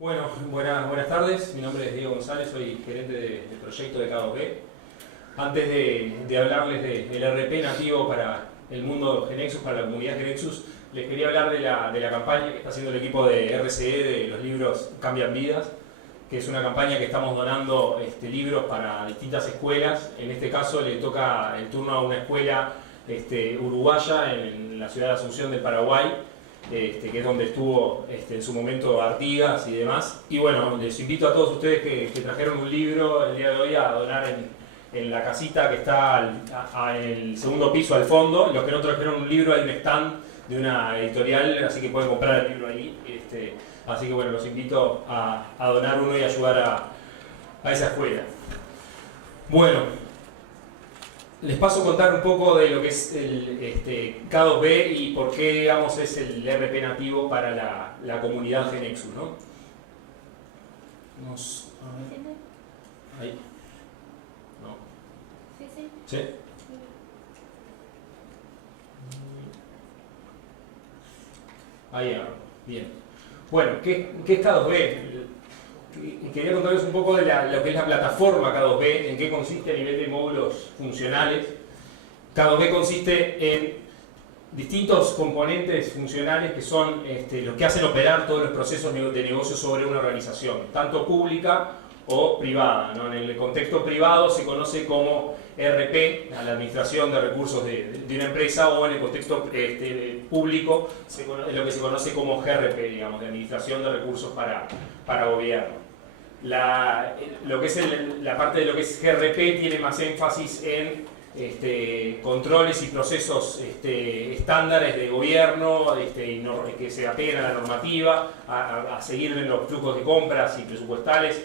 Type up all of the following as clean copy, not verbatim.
Bueno, buenas tardes. Mi nombre es Diego González, soy gerente de proyecto de K2B. Antes de hablarles del RP nativo para el mundo Genexus, para la comunidad Genexus, les quería hablar de la campaña que está haciendo el equipo de RCE de los libros Cambian Vidas, que es una campaña que estamos donando libros para distintas escuelas. En este caso le toca el turno a una escuela uruguaya en la ciudad de Asunción del Paraguay, que es donde estuvo en su momento Artigas y demás. Y bueno, les invito a todos ustedes que trajeron un libro el día de hoy a donar en la casita que está en el segundo piso al fondo. Los que no trajeron un libro, hay un stand de una editorial, así que pueden comprar el libro ahí. Así que bueno, los invito a donar uno y ayudar a esa escuela. Bueno, les paso a contar un poco de lo que es el K2B y por qué, digamos, es el RP nativo para la comunidad Genexus, ¿no? Vamos a ver. Ahí. No. ¿Sí? Ahí ahora. Bien. Bueno, ¿qué es K2B? Quería contarles un poco de lo que es la plataforma K2B, en qué consiste a nivel de módulos funcionales. K2B consiste en distintos componentes funcionales que son los que hacen operar todos los procesos de negocio sobre una organización, tanto pública o privada, ¿no? En el contexto privado se conoce como RP, la administración de recursos de una empresa, o en el contexto público lo que se conoce como GRP, digamos, de administración de recursos para gobierno. Lo que es la parte de lo que es GRP tiene más énfasis en controles y procesos estándares de gobierno, que se apeguen a la normativa, a seguir en los flujos de compras y presupuestales,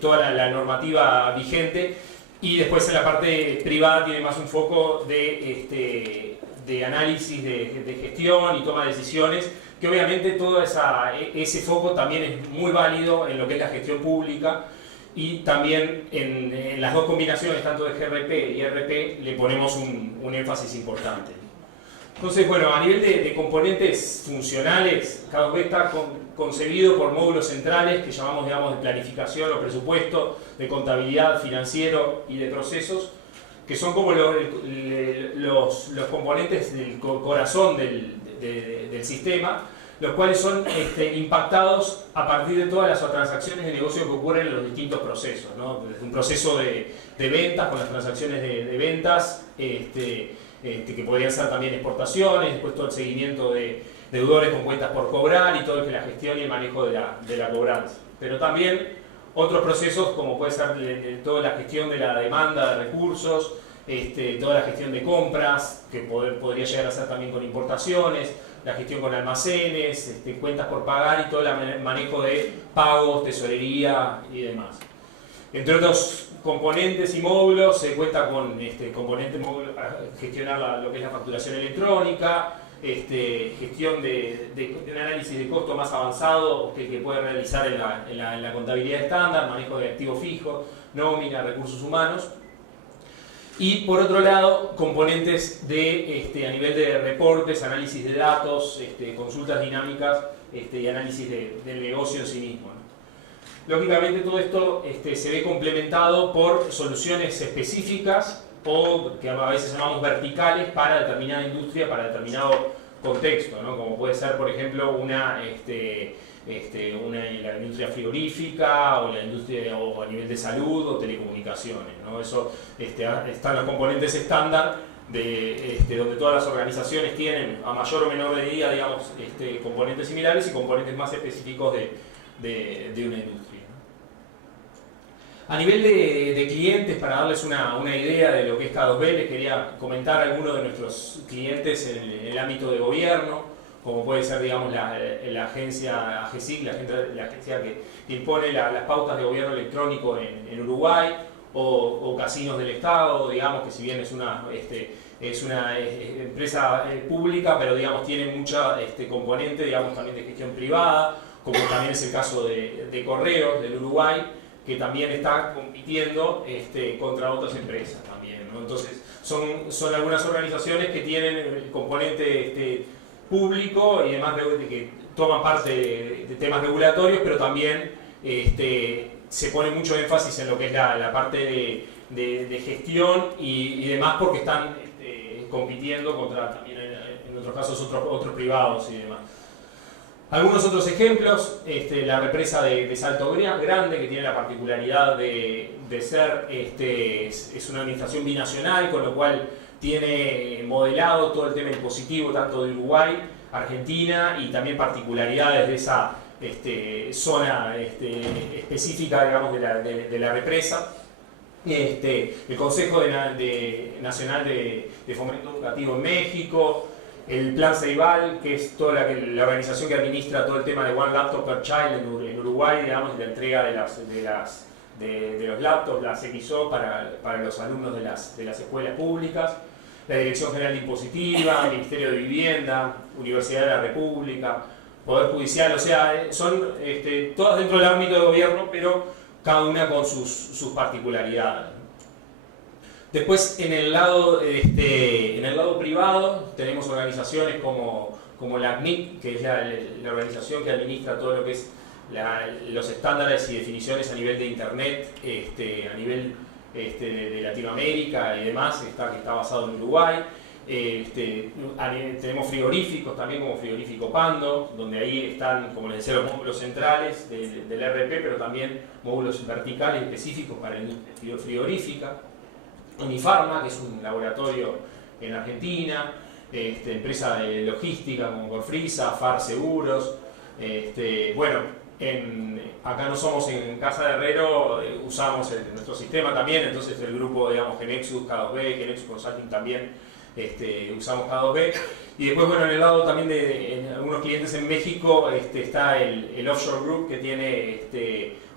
toda la normativa vigente. Y después en la parte privada tiene más un foco de análisis de gestión y toma de decisiones, que obviamente todo ese foco también es muy válido en lo que es la gestión pública, y también en las dos combinaciones, tanto de GRP y RP, le ponemos un énfasis importante. Entonces, bueno, a nivel de componentes funcionales, K2B está concebido por módulos centrales que llamamos, digamos, de planificación o presupuesto, de contabilidad, financiero y de procesos, que son como los componentes del corazón del sistema, los cuales son impactados a partir de todas las transacciones de negocio que ocurren en los distintos procesos, ¿no? Desde un proceso de ventas, con las transacciones de ventas, que podrían ser también exportaciones, después todo el seguimiento de deudores con cuentas por cobrar y todo lo que la gestión y el manejo de la cobranza. Pero también otros procesos como puede ser toda la gestión de la demanda de recursos, toda la gestión de compras, que podría llegar a ser también con importaciones, la gestión con almacenes, cuentas por pagar y todo el manejo de pagos, tesorería y demás. Entre otros componentes y módulos se cuenta con componente módulo para gestionar lo que es la facturación electrónica, gestión de un análisis de costo más avanzado que puede realizar en la contabilidad estándar, manejo de activos fijos, nómina, recursos humanos. Y por otro lado, componentes a nivel de reportes, análisis de datos, consultas dinámicas y análisis del negocio en sí mismo, ¿no? Lógicamente todo esto se ve complementado por soluciones específicas o que a veces llamamos verticales para determinada industria, para determinado contexto, ¿no? Como puede ser, por ejemplo, la industria frigorífica o la industria o a nivel de salud o telecomunicaciones, ¿no? Eso están los componentes estándar donde todas las organizaciones tienen a mayor o menor medida, digamos, componentes similares y componentes más específicos de una industria. A nivel de clientes, para darles una idea de lo que es K2B, les quería comentar algunos de nuestros clientes en el ámbito de gobierno, como puede ser, digamos, la agencia AGESIC, la agencia que impone las pautas de gobierno electrónico en Uruguay, o Casinos del Estado, digamos, que si bien es una empresa pública, pero digamos tiene mucha componente, digamos, también de gestión privada, como también es el caso de Correos del Uruguay, que también está compitiendo contra otras empresas también, ¿no? Entonces son algunas organizaciones que tienen el componente público y además que toman parte de temas regulatorios, pero también se pone mucho énfasis en lo que es la parte de gestión y demás, porque están compitiendo contra también en otros casos otros privados y demás. Algunos otros ejemplos, la represa de Salto Grande, que tiene la particularidad de ser, es una administración binacional, con lo cual tiene modelado todo el tema impositivo tanto de Uruguay, Argentina, y también particularidades de esa zona específica, digamos, de la represa. El Consejo Nacional de Fomento Educativo en México, el Plan Ceibal, que es toda la organización que administra todo el tema de One Laptop per Child en Uruguay, digamos, y la entrega de los laptops, las XO para los alumnos de las escuelas públicas, la Dirección General Impositiva, Ministerio de Vivienda, Universidad de la República, Poder Judicial, o sea, son todas dentro del ámbito de gobierno, pero cada una con sus particularidades. Después, en el lado privado, tenemos organizaciones como la CNIC, que es la organización que administra todo lo que es los estándares y definiciones a nivel de Internet, a nivel de Latinoamérica y demás, que está basado en Uruguay. Tenemos frigoríficos también, como Frigorífico Pando, donde ahí están, como les decía, los módulos centrales del ERP, pero también módulos verticales específicos para la industria frigorífica. Unifarma, que es un laboratorio en Argentina, empresa de logística como Corfrisa, FAR Seguros. Bueno, acá no somos en Casa de Herrero, usamos nuestro sistema también, entonces el grupo, digamos, Genexus, K2B, Genexus Consulting también, usamos K2B. Y después, bueno, en el lado también de algunos clientes en México, está el Offshore Group, que tiene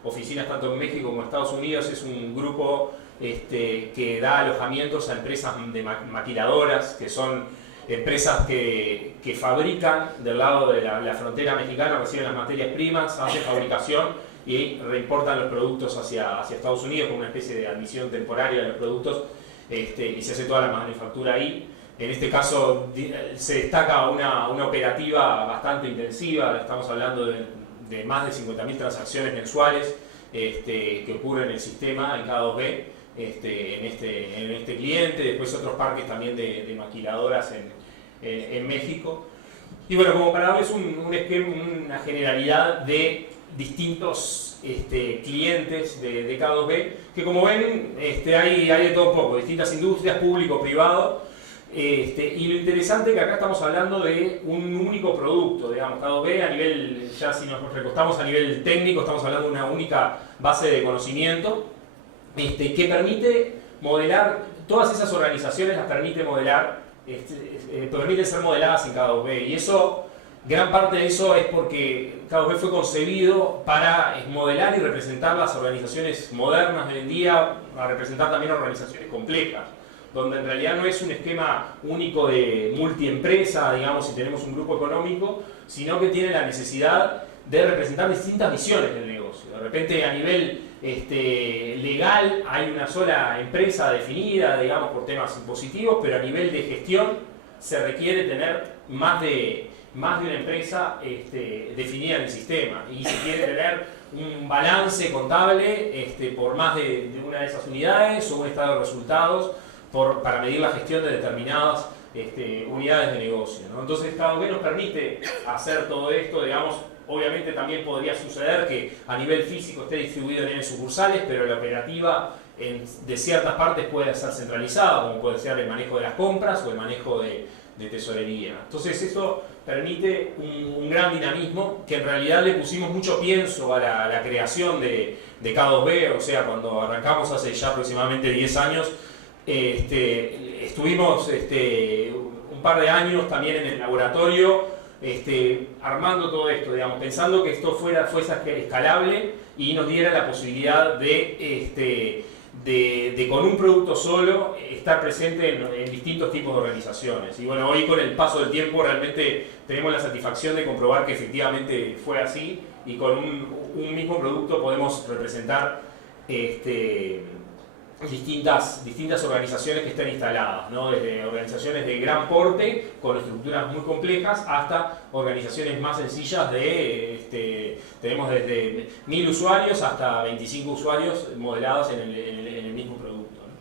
oficinas tanto en México como en Estados Unidos. Es un grupo que da alojamientos a empresas de maquiladoras, que son empresas que fabrican del lado de la frontera mexicana, reciben las materias primas, hacen fabricación y reimportan los productos hacia Estados Unidos como una especie de admisión temporaria de los productos, y se hace toda la manufactura ahí. En este caso se destaca una operativa bastante intensiva, estamos hablando de más de 50.000 transacciones mensuales que ocurren en el sistema, en K2B, en este cliente. Después otros parques también de maquiladoras en México. Y bueno, como para darles un esquema, una generalidad de distintos clientes de K2B, que como ven hay de todo un poco, distintas industrias, público, privado. Y lo interesante es que acá estamos hablando de un único producto, digamos, K2B a nivel, ya si nos recostamos a nivel técnico, estamos hablando de una única base de conocimiento, que permite modelar, todas esas organizaciones las permite modelar, permiten ser modeladas en K2B, y eso, gran parte de eso es porque K2B fue concebido para modelar y representar las organizaciones modernas de hoy en día, para representar también organizaciones complejas, donde en realidad no es un esquema único de multiempresa, digamos, si tenemos un grupo económico, sino que tiene la necesidad de representar distintas visiones del negocio. De repente, a nivel legal hay una sola empresa definida, digamos, por temas impositivos, pero a nivel de gestión se requiere tener más de una empresa definida en el sistema, y se quiere tener un balance contable por más de una de esas unidades, o un estado de resultados para medir la gestión de determinadas unidades de negocio, ¿no? Entonces, K2B nos permite hacer todo esto, digamos. Obviamente también podría suceder que a nivel físico esté distribuido en sucursales, pero la operativa de ciertas partes puede ser centralizada, como puede ser el manejo de las compras o el manejo de tesorería. Entonces eso permite un gran dinamismo, que en realidad le pusimos mucho pienso a la creación de K2B, o sea, cuando arrancamos hace ya aproximadamente 10 años, estuvimos un par de años también en el laboratorio, armando todo esto, digamos, pensando que esto fuese escalable y nos diera la posibilidad de con un producto solo estar presente en distintos tipos de organizaciones. Y bueno, hoy con el paso del tiempo realmente tenemos la satisfacción de comprobar que efectivamente fue así, y con un mismo producto podemos representar distintas organizaciones que están instaladas, ¿no? Desde organizaciones de gran porte, con estructuras muy complejas, hasta organizaciones más sencillas tenemos desde 1000 usuarios hasta 25 usuarios modelados en el mismo producto, ¿no?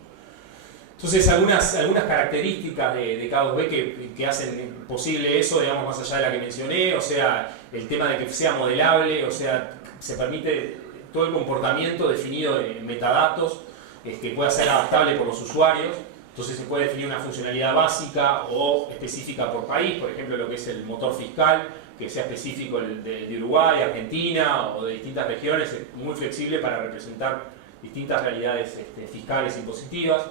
Entonces, algunas características de K2B que hacen posible eso, digamos, más allá de la que mencioné, o sea, el tema de que sea modelable, o sea, se permite todo el comportamiento definido en metadatos, que pueda ser adaptable por los usuarios. Entonces se puede definir una funcionalidad básica o específica por país, por ejemplo lo que es el motor fiscal, que sea específico de Uruguay, Argentina o de distintas regiones, es muy flexible para representar distintas realidades fiscales impositivas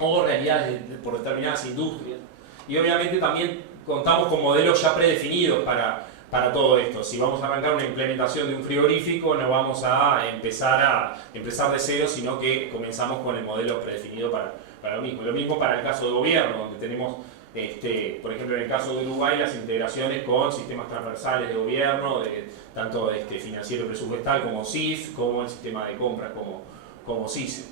o realidades por determinadas industrias. Y obviamente también contamos con modelos ya predefinidos para todo esto. Si vamos a arrancar una implementación de un frigorífico, no vamos a empezar de cero, sino que comenzamos con el modelo predefinido para lo mismo. Lo mismo para el caso de gobierno, donde tenemos, por ejemplo, en el caso de Uruguay, las integraciones con sistemas transversales de gobierno, tanto financiero presupuestal como SIF, como el sistema de compras como CICE.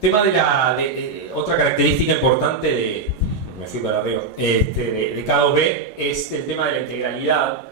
Tema de otra característica importante me fui para arriba, de K2B es el tema de la integralidad,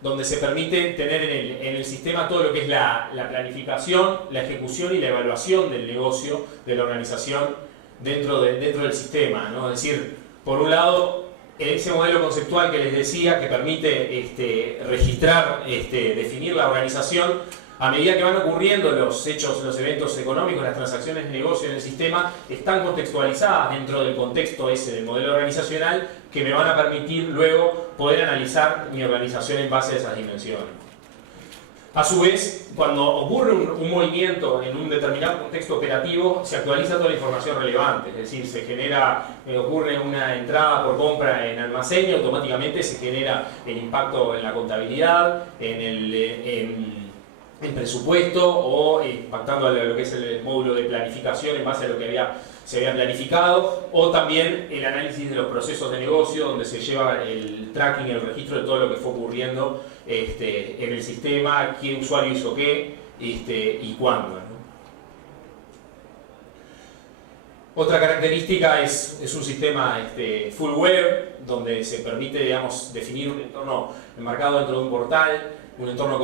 donde se permite tener en el sistema todo lo que es la planificación, la ejecución y la evaluación del negocio, de la organización dentro del sistema, ¿no? Es decir, por un lado, ese modelo conceptual que les decía, que permite registrar, definir la organización, a medida que van ocurriendo los hechos, los eventos económicos, las transacciones de negocio en el sistema, están contextualizadas dentro del contexto ese del modelo organizacional que me van a permitir luego poder analizar mi organización en base a esas dimensiones. A su vez, cuando ocurre un movimiento en un determinado contexto operativo, se actualiza toda la información relevante, es decir, ocurre una entrada por compra en almacén y automáticamente se genera el impacto en la contabilidad, en presupuesto o impactando a lo que es el módulo de planificación en base a lo que se había planificado, o también el análisis de los procesos de negocio donde se lleva el tracking, el registro de todo lo que fue ocurriendo en el sistema, qué usuario hizo qué y cuándo, ¿no? Otra característica es un sistema full web, donde se permite, digamos, definir un entorno enmarcado dentro de un portal, un entorno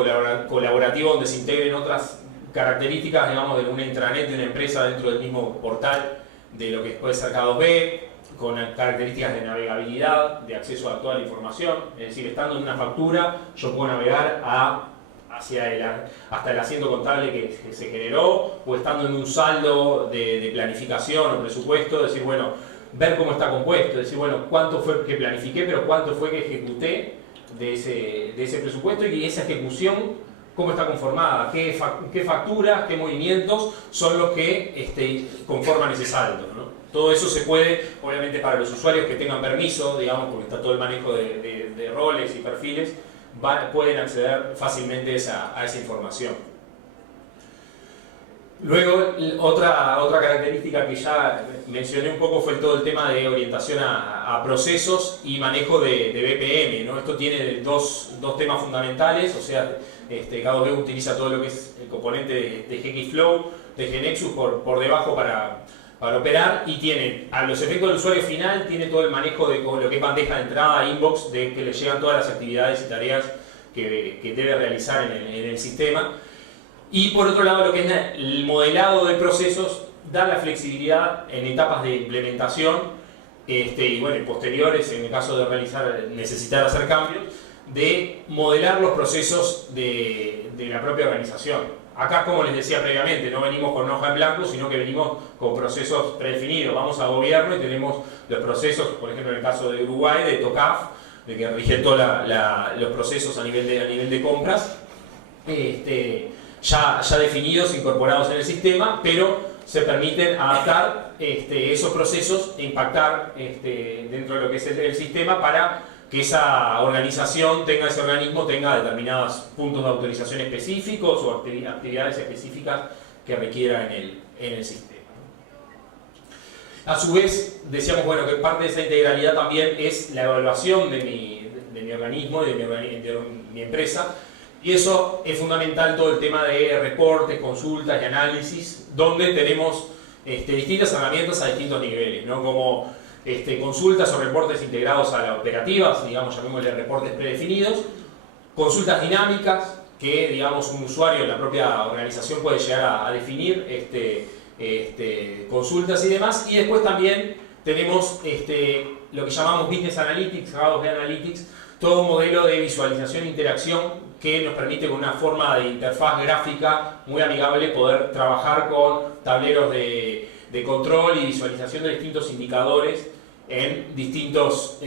colaborativo donde se integren otras características, digamos, de una intranet de una empresa dentro del mismo portal de lo que puede ser K2B, con características de navegabilidad, de acceso a toda la información, es decir, estando en una factura, yo puedo navegar hasta el asiento contable que se generó, o estando en un saldo de planificación o presupuesto, decir, bueno, ver cómo está compuesto, decir, bueno, cuánto fue que planifiqué, pero cuánto fue que ejecuté de ese presupuesto y esa ejecución, cómo está conformada, qué facturas, qué movimientos son los que conforman ese saldo, ¿no? Todo eso se puede, obviamente para los usuarios que tengan permiso, digamos, porque está todo el manejo de roles y perfiles, pueden acceder fácilmente a esa información. Luego, otra característica que ya mencioné un poco fue todo el tema de orientación a procesos y manejo de BPM, ¿no? Esto tiene dos temas fundamentales, o sea, K2B utiliza todo lo que es el componente de GXFlow, de GNexus por debajo para operar, y tiene, a los efectos del usuario final, tiene todo el manejo de lo que es bandeja de entrada, inbox, de que le llegan todas las actividades y tareas que debe realizar en el sistema. Y por otro lado, lo que es el modelado de procesos da la flexibilidad en etapas de implementación y bueno, posteriores, en el caso de necesitar hacer cambios, de modelar los procesos de la propia organización. Acá, como les decía previamente, no venimos con hoja en blanco, sino que venimos con procesos predefinidos. Vamos a gobierno y tenemos los procesos, por ejemplo, en el caso de Uruguay, de TOCAF, de que rige todos los procesos a nivel de compras, ya definidos, incorporados en el sistema, pero se permiten adaptar esos procesos e impactar dentro de lo que es el sistema para que esa organización ese organismo tenga determinados puntos de autorización específicos o actividades específicas que requiera en el sistema. A su vez, decíamos, bueno, que parte de esa integralidad también es la evaluación de mi organismo, de mi empresa, Y eso es fundamental, todo el tema de reportes, consultas y análisis, donde tenemos distintas herramientas a distintos niveles, ¿no? Como consultas o reportes integrados a la operativa, digamos, llamémosle reportes predefinidos, consultas dinámicas, que digamos un usuario en la propia organización puede llegar a definir consultas y demás, y después también tenemos lo que llamamos Business Analytics, K2B Analytics, todo un modelo de visualización e interacción que nos permite con una forma de interfaz gráfica muy amigable poder trabajar con tableros de control y visualización de distintos indicadores en distintos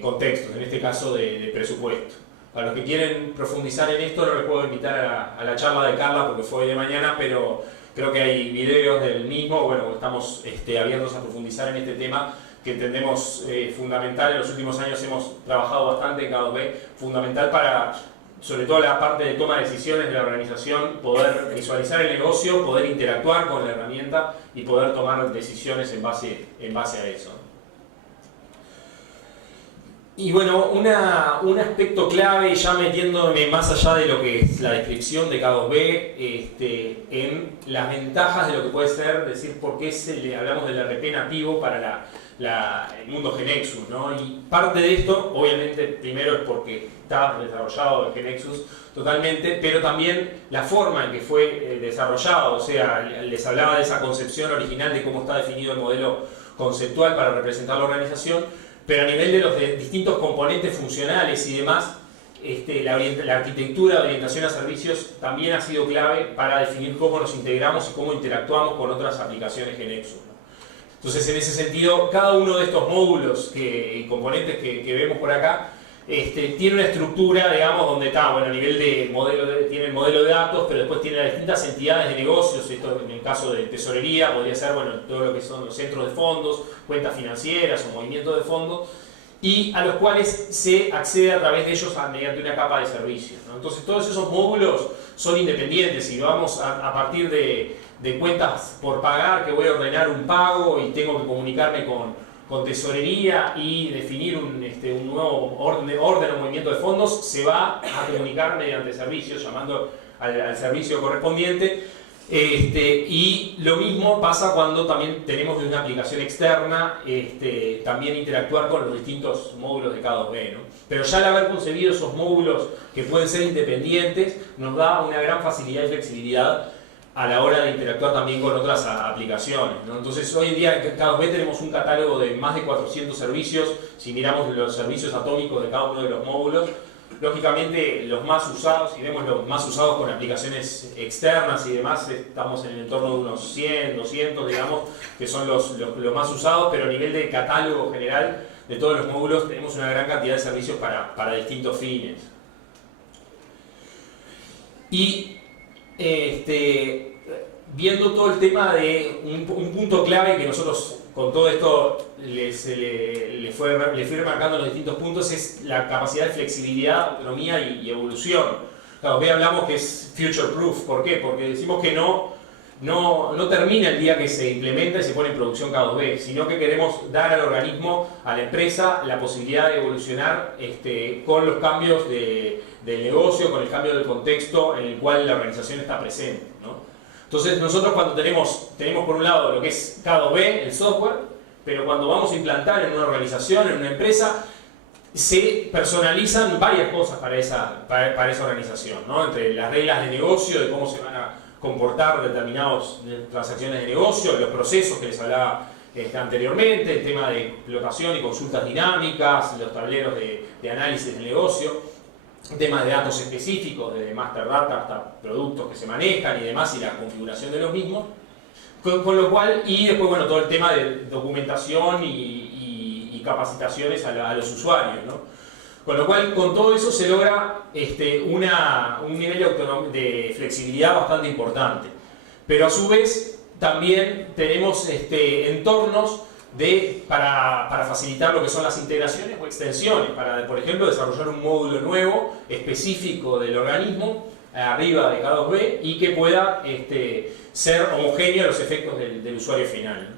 contextos, en este caso de presupuesto. Para los que quieren profundizar en esto, no les puedo invitar a la charla de Carla porque fue hoy de mañana, pero creo que hay videos del mismo. Bueno, estamos abiertos a profundizar en este tema que entendemos fundamental. En los últimos años hemos trabajado bastante en K2B, fundamental para, sobre todo la parte de toma de decisiones de la organización, poder visualizar el negocio, poder interactuar con la herramienta y poder tomar decisiones en base a eso. Y bueno, un aspecto clave, ya metiéndome más allá de lo que es la descripción de K2B, en las ventajas de lo que puede ser, decir por qué hablamos del ERP nativo para el mundo GeneXus, ¿no? Y parte de esto, obviamente, primero es porque está desarrollado el GeneXus totalmente, pero también la forma en que fue desarrollado, o sea, les hablaba de esa concepción original de cómo está definido el modelo conceptual para representar la organización, pero a nivel de los distintos componentes funcionales y demás, la arquitectura de orientación a servicios también ha sido clave para definir cómo nos integramos y cómo interactuamos con otras aplicaciones GeneXus, ¿no? Entonces, en ese sentido, cada uno de estos módulos y componentes que vemos por acá tiene una estructura, digamos, donde está, bueno, a nivel de modelo, tiene el modelo de datos, pero después tiene las distintas entidades de negocios. Esto en el caso de tesorería podría ser, bueno, todo lo que son los centros de fondos, cuentas financieras o movimientos de fondos, y a los cuales se accede a través de ellos mediante una capa de servicios, ¿no? Entonces, todos esos módulos son independientes y vamos a partir de cuentas por pagar, que voy a ordenar un pago y tengo que comunicarme con tesorería y definir un nuevo orden o movimiento de fondos, se va a comunicar mediante servicios, llamando al servicio correspondiente. Y lo mismo pasa cuando también tenemos de una aplicación externa también interactuar con los distintos módulos de K2B, ¿no? Pero ya al haber concebido esos módulos que pueden ser independientes, nos da una gran facilidad y flexibilidad a la hora de interactuar también con otras aplicaciones, ¿no? Entonces, hoy en día en K2B tenemos un catálogo de más de 400 servicios. Si miramos los servicios atómicos de cada uno de los módulos, lógicamente los más usados, si vemos los más usados con aplicaciones externas y demás, estamos en el entorno de unos 100, 200, digamos, que son los más usados, pero a nivel de catálogo general de todos los módulos tenemos una gran cantidad de servicios para distintos fines. Y viendo todo el tema de un punto clave que nosotros con todo esto le fui remarcando los distintos puntos, es la capacidad de flexibilidad, autonomía y evolución. Claro, que hablamos que es future proof. ¿Por qué? Porque decimos que no termina el día que se implementa y se pone en producción K2B, sino que queremos dar al organismo, a la empresa, la posibilidad de evolucionar con los cambios del negocio, con el cambio del contexto en el cual la organización está presente, ¿no? Entonces, nosotros cuando tenemos por un lado lo que es K2B, el software, pero cuando vamos a implantar en una organización, en una empresa, se personalizan varias cosas para esa organización, ¿no? Entre las reglas de negocio, de cómo se van a comportar determinadas transacciones de negocio, los procesos que les hablaba anteriormente, el tema de explotación y consultas dinámicas, los tableros de análisis del negocio, temas de datos específicos, de master data hasta productos que se manejan y demás, y la configuración de los mismos, con lo cual, y después, bueno, todo el tema de documentación y capacitaciones a los usuarios, ¿no? Con lo cual, con todo eso se logra un nivel de flexibilidad bastante importante. Pero a su vez, también tenemos entornos para facilitar lo que son las integraciones o extensiones, para, por ejemplo, desarrollar un módulo nuevo, específico del organismo, arriba de K2B, y que pueda ser homogéneo a los efectos del usuario final.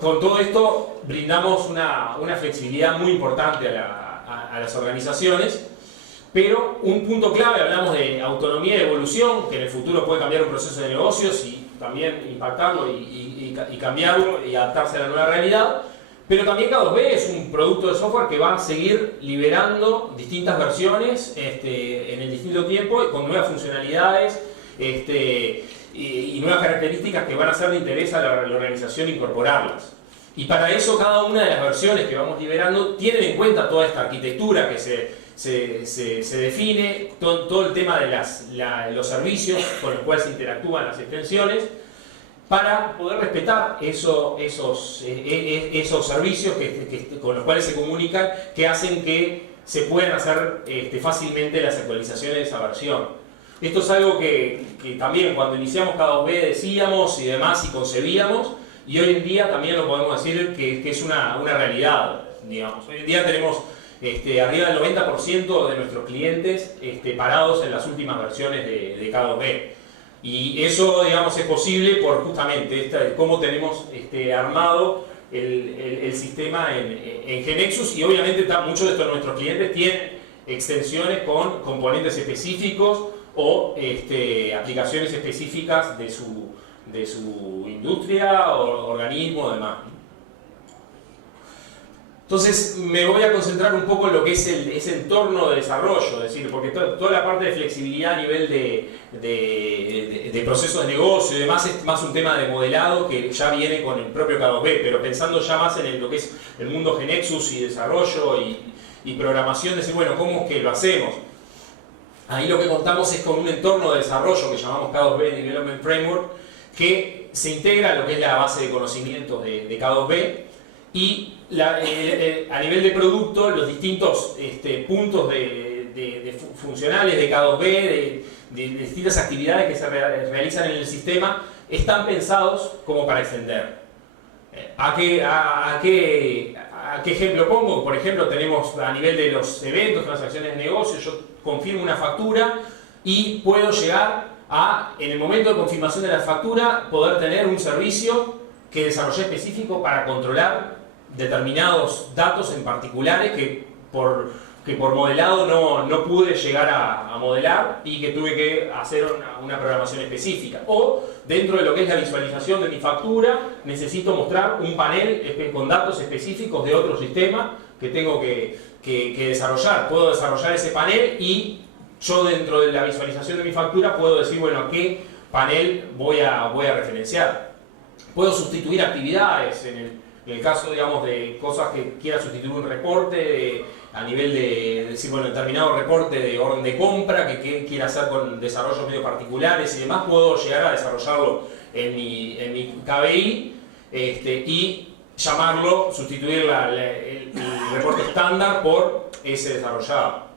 Con todo esto brindamos una flexibilidad muy importante a las organizaciones, Pero un punto clave, hablamos de autonomía y evolución, que en el futuro puede cambiar un proceso de negocios y también impactarlo y cambiarlo y adaptarse a la nueva realidad. Pero también K2B es un producto de software que va a seguir liberando distintas versiones en el distinto tiempo y con nuevas funcionalidades y nuevas características que van a ser de interés a la organización incorporarlas. Y para eso cada una de las versiones que vamos liberando tienen en cuenta toda esta arquitectura que se define, todo el tema de los servicios con los cuales se interactúan las extensiones, para poder respetar esos servicios con los cuales se comunican, que hacen que se puedan hacer fácilmente las actualizaciones de esa versión. Esto es algo que también cuando iniciamos K2B decíamos y demás y concebíamos, y hoy en día también lo podemos decir que es una realidad, digamos. Hoy en día tenemos arriba del 90% de nuestros clientes parados en las últimas versiones de K2B. Y eso, digamos, es posible por justamente cómo tenemos armado el sistema en GeneXus, y obviamente muchos de nuestros clientes tienen extensiones con componentes específicos o aplicaciones específicas de su industria o organismo o demás. Entonces me voy a concentrar un poco en lo que es ese entorno de desarrollo, es decir, porque toda la parte de flexibilidad a nivel de procesos de negocio y demás es más un tema de modelado que ya viene con el propio K2B, pero pensando ya más en lo que es el mundo GeneXus y desarrollo y programación, decir, bueno, ¿cómo es que lo hacemos? Ahí lo que contamos es con un entorno de desarrollo que llamamos K2B Development Framework, que se integra a lo que es la base de conocimientos de K2B, y a nivel de producto, los distintos puntos funcionales de K2B, de distintas actividades que se realizan en el sistema, están pensados como para extender. ¿A qué ejemplo pongo? Por ejemplo, tenemos a nivel de los eventos, transacciones de negocio, yo confirmo una factura y puedo llegar en el momento de confirmación de la factura, poder tener un servicio que desarrollé específico para controlar determinados datos en particulares que por modelado no pude llegar a modelar y que tuve que hacer una programación específica. O dentro de lo que es la visualización de mi factura, necesito mostrar un panel con datos específicos de otro sistema que tengo que desarrollar. Puedo desarrollar ese panel y yo dentro de la visualización de mi factura puedo decir, bueno, a qué panel voy a referenciar. Puedo sustituir actividades en el caso, digamos, de cosas que quiera sustituir un reporte a nivel de decir, bueno, determinado reporte de orden de compra que quiera hacer con desarrollos medio particulares y demás, puedo llegar a desarrollarlo en mi KBI y sustituir el reporte estándar por ese desarrollado.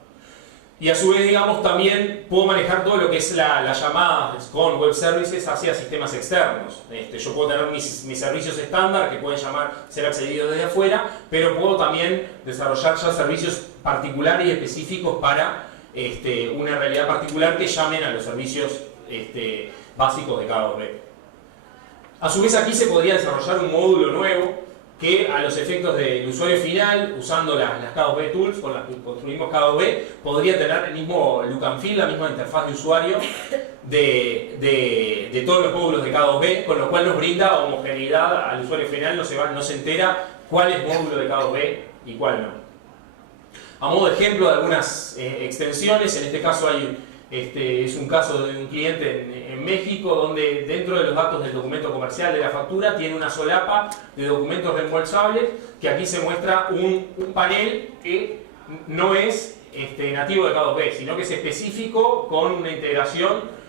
Y a su vez, digamos, también puedo manejar todo lo que es la llamada con web services hacia sistemas externos. Yo puedo tener mis servicios estándar que pueden ser accedidos desde afuera, pero puedo también desarrollar ya servicios particulares y específicos para una realidad particular que llamen a los servicios básicos de K2B. A su vez, aquí se podría desarrollar un módulo nuevo que a los efectos del usuario final, usando las K2B Tools con las que construimos K2B, podría tener el mismo look and feel, la misma interfaz de usuario de todos los módulos de K2B, con lo cual nos brinda homogeneidad al usuario final, no se entera cuál es módulo de K2B y cuál no. A modo de ejemplo de algunas extensiones, en este caso es un caso de un cliente en México donde dentro de los datos del documento comercial de la factura tiene una solapa de documentos reembolsables que aquí se muestra un panel que no es nativo de K2B, sino que es específico con una integración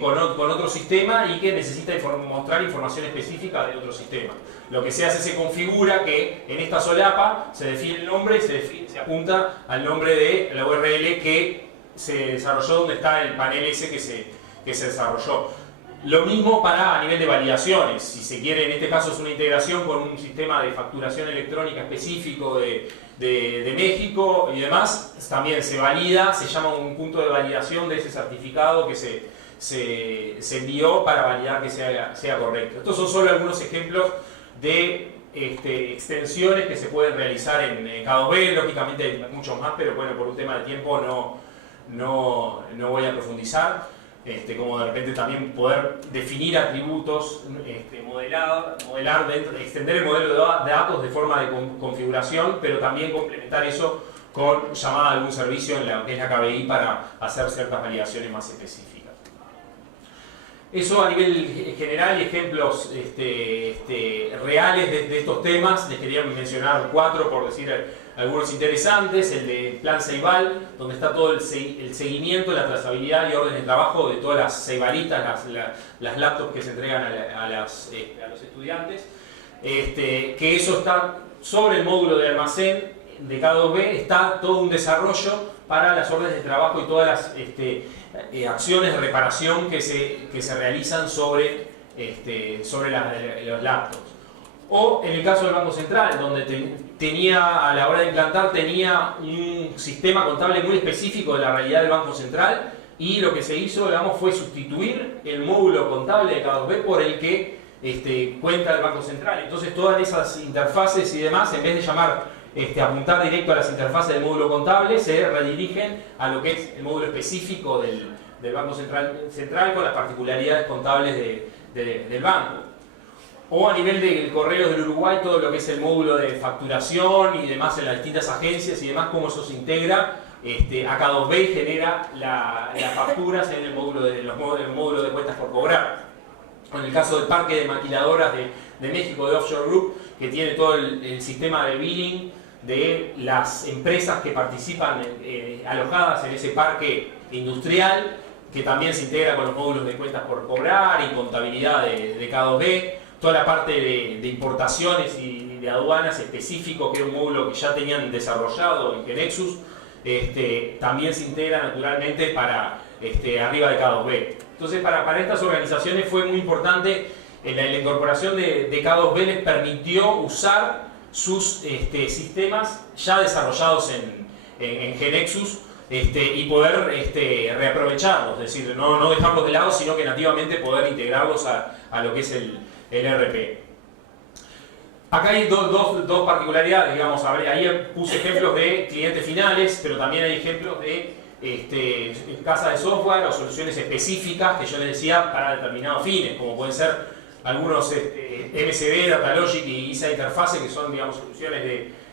con otro sistema y que necesita mostrar información específica de otro sistema. Lo que se hace, se configura que en esta solapa se define el nombre, se apunta al nombre de la URL que se desarrolló, donde está el panel ese que se desarrolló. Lo mismo a nivel de validaciones. Si se quiere, en este caso es una integración con un sistema de facturación electrónica específico de México y demás, también se valida, se llama un punto de validación de ese certificado que se envió para validar que sea correcto. Estos son solo algunos ejemplos de extensiones que se pueden realizar en K2B, lógicamente hay muchos más, pero bueno, por un tema de tiempo no voy a profundizar. Como de repente también poder definir atributos, modelar dentro, extender el modelo de datos de forma de configuración, pero también complementar eso con llamada a algún servicio en la que es la KBI para hacer ciertas validaciones más específicas. Eso a nivel general y ejemplos reales de estos temas. Les quería mencionar 4 por decir algunos interesantes. El de Plan Ceibal, donde está todo el seguimiento, la trazabilidad y orden de trabajo de todas las ceibalitas, las laptops que se entregan a los estudiantes. Que eso está sobre el módulo de almacén de K2B, está todo un desarrollo para las órdenes de trabajo y todas las acciones de reparación que se realizan sobre los laptops. O en el caso del Banco Central, donde a la hora de implantar tenía un sistema contable muy específico de la realidad del Banco Central, y lo que se hizo, digamos, fue sustituir el módulo contable de K2B por el que cuenta el Banco Central. Entonces todas esas interfaces y demás, en vez de apuntar directo a las interfaces del módulo contable, se redirigen a lo que es el módulo específico del Banco Central con las particularidades contables del banco. O a nivel de Correos del Uruguay, todo lo que es el módulo de facturación y demás en las distintas agencias y demás, cómo eso se integra a K2B y genera las facturas en el módulo de cuentas por cobrar. O en el caso del parque de maquiladoras de México, de Offshore Group, que tiene todo el sistema de billing de las empresas que participan alojadas en ese parque industrial, que también se integra con los módulos de cuentas por cobrar y contabilidad de K2B. Toda la parte de importaciones y de aduanas específico, que era un módulo que ya tenían desarrollado en GeneXus, también se integra naturalmente para arriba de K2B. Entonces para estas organizaciones fue muy importante la incorporación de K2B. Les permitió usar sus sistemas ya desarrollados en GeneXus y poder reaprovecharlos, es decir, no dejarlos de lado, sino que nativamente poder integrarlos a lo que es el ERP. Acá hay dos particularidades, digamos. Ahí puse ejemplos de clientes finales, pero también hay ejemplos de casas de software o soluciones específicas que yo les decía para determinados fines, como pueden ser algunos MSB, Datalogic y ISA Interface, que son, digamos, soluciones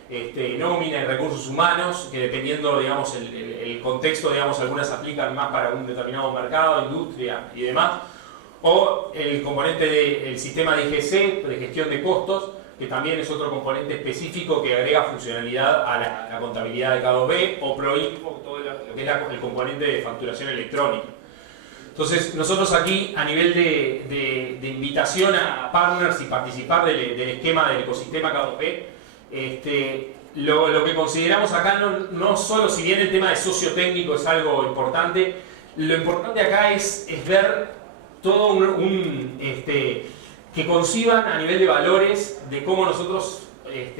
de nómina y recursos humanos, que dependiendo, digamos, el contexto, digamos, algunas aplican más para un determinado mercado, industria y demás. O el componente del sistema de IGC, de gestión de costos, que también es otro componente específico que agrega funcionalidad a la contabilidad de K2B, o ProInfo, todo lo que es el componente de facturación electrónica. Entonces, nosotros aquí, a nivel de invitación a partners y participar del esquema del ecosistema K2B, lo que consideramos acá no solo, si bien el tema de socio técnico es algo importante, lo importante acá es ver todo que conciban a nivel de valores de cómo nosotros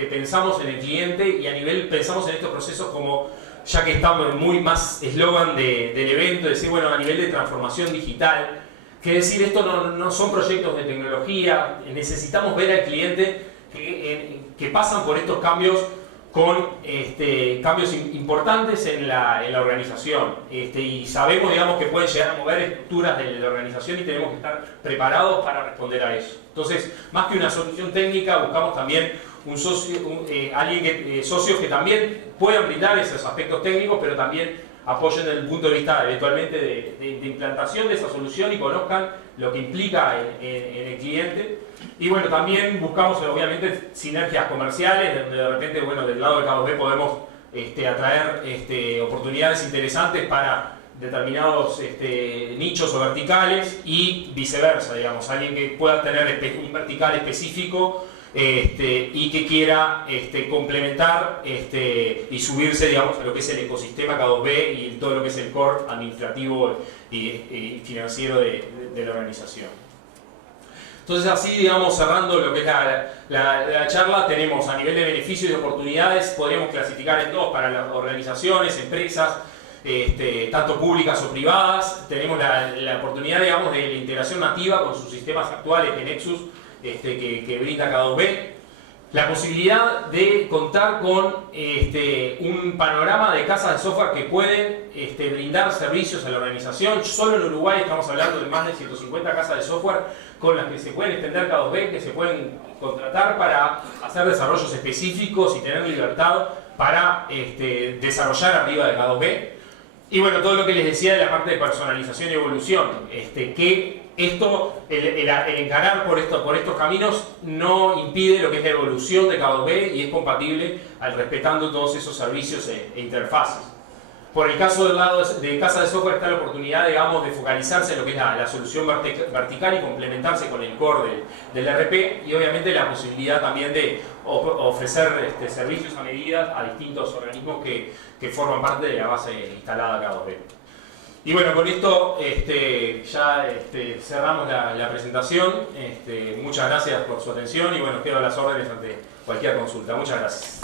pensamos en el cliente, y a nivel pensamos en estos procesos como, ya que estamos muy más eslogan del evento, decir, bueno, a nivel de transformación digital, que decir, esto no son proyectos de tecnología, necesitamos ver al cliente que pasan por estos cambios con cambios importantes en la organización, y sabemos, digamos, que pueden llegar a mover estructuras de la organización y tenemos que estar preparados para responder a eso. Entonces, más que una solución técnica, buscamos también un socio, socios que también puedan brindar esos aspectos técnicos, pero también apoyen desde el punto de vista eventualmente de implantación de esa solución y conozcan lo que implica en el cliente. Y bueno, también buscamos obviamente sinergias comerciales, donde de repente, bueno, del lado de K2B podemos atraer oportunidades interesantes para determinados nichos o verticales, y viceversa, digamos, alguien que pueda tener un vertical específico y que quiera complementar y subirse, digamos, a lo que es el ecosistema K2B y todo lo que es el core administrativo y financiero de la organización. Entonces, así, digamos, cerrando lo que es la charla, tenemos a nivel de beneficios y oportunidades, podríamos clasificar en dos para las organizaciones, empresas, tanto públicas o privadas. Tenemos la oportunidad, digamos, de la integración nativa con sus sistemas actuales de Nexus que brinda K2B. la posibilidad de contar con un panorama de casas de software que pueden brindar servicios a la organización. Solo en Uruguay estamos hablando de más de 150 casas de software con las que se pueden extender K2B, que se pueden contratar para hacer desarrollos específicos y tener libertad para desarrollar arriba de K2B. Y bueno, todo lo que les decía de la parte de personalización y evolución, que esto, el encarar por estos caminos no impide lo que es la evolución de K2B y es compatible respetando todos esos servicios e interfaces. Por el caso del lado de casa de software está la oportunidad, digamos, de focalizarse en lo que es la solución vertical y complementarse con el core del RP, y obviamente la posibilidad también de ofrecer servicios a medida a distintos organismos que forman parte de la base instalada K2B. Y bueno, con esto ya cerramos la presentación. Muchas gracias por su atención y bueno, quedo a las órdenes ante cualquier consulta. Muchas gracias.